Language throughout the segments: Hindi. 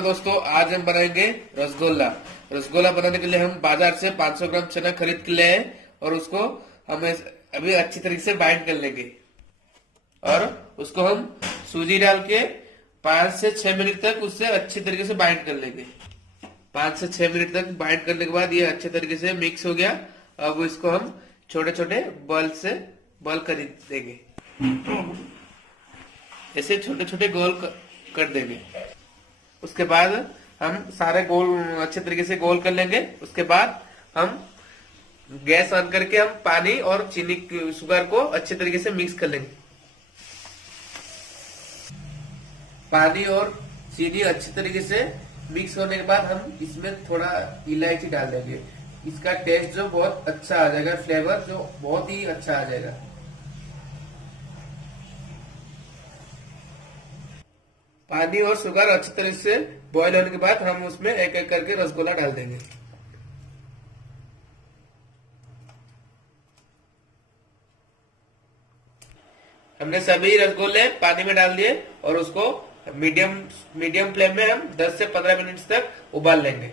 हेलो दोस्तों, आज हम बनाएंगे रसगुल्ला। रसगुल्ला बनाने के लिए हम बाजार से 500 ग्राम चना खरीद के ले आए और उसको हम अभी अच्छी तरीके से बाइंड कर लेंगे। और उसको हम सूजी डाल के 5 से 6 मिनट तक उससे अच्छी तरीके से बाइंड कर लेंगे। 5 से 6 मिनट तक बाइंड करने के बाद ये अच्छे तरीके से मिक्स हो गया। अब इसको हम छोटे छोटे बॉल कर देंगे। ऐसे छोटे छोटे गोल कर देंगे। उसके बाद हम सारे गोल अच्छे तरीके से गोल कर लेंगे। उसके बाद हम गैस ऑन करके हम पानी और चीनी शुगर को अच्छे तरीके से मिक्स कर लेंगे। पानी और चीनी अच्छे तरीके से मिक्स होने के बाद हम इसमें थोड़ा इलायची डाल देंगे। इसका टेस्ट जो बहुत अच्छा आ जाएगा, फ्लेवर जो बहुत ही अच्छा आ जाएगा। पानी और शुगर अच्छी तरह से बॉईल होने के बाद हम उसमें एक एक करके रसगुल्ला डाल देंगे। हमने सभी रसगुल्ले पानी में डाल दिए और उसको मीडियम फ्लेम में हम 10 से 15 मिनट तक उबाल लेंगे।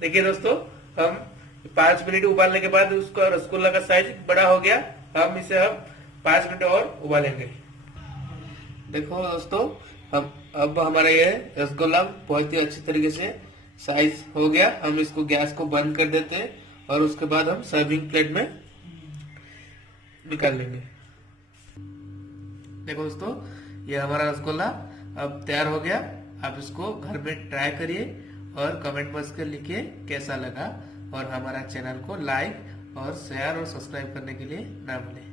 देखिए दोस्तों, हम 5 मिनट उबालने के बाद उसका रसगुल्ला का साइज बड़ा हो गया। हम इसे 5 मिनट और उबालेंगे। देखो दोस्तों, हम अब हमारा ये रसगुल्ला बहुत ही अच्छी तरीके से साइज हो गया। हम इसको गैस को बंद कर देते हैं और उसके बाद हम सर्विंग प्लेट में निकाल लेंगे। देखो दोस्तों, ये हमारा रसगुल्ला अब तैयार हो गया। आप इसको घर में ट्राई करिए और कमेंट बॉक्स कर लिखिए कैसा लगा। और हमारा चैनल को लाइक और शेयर और सब्सक्राइब करने के लिए ना भूलें।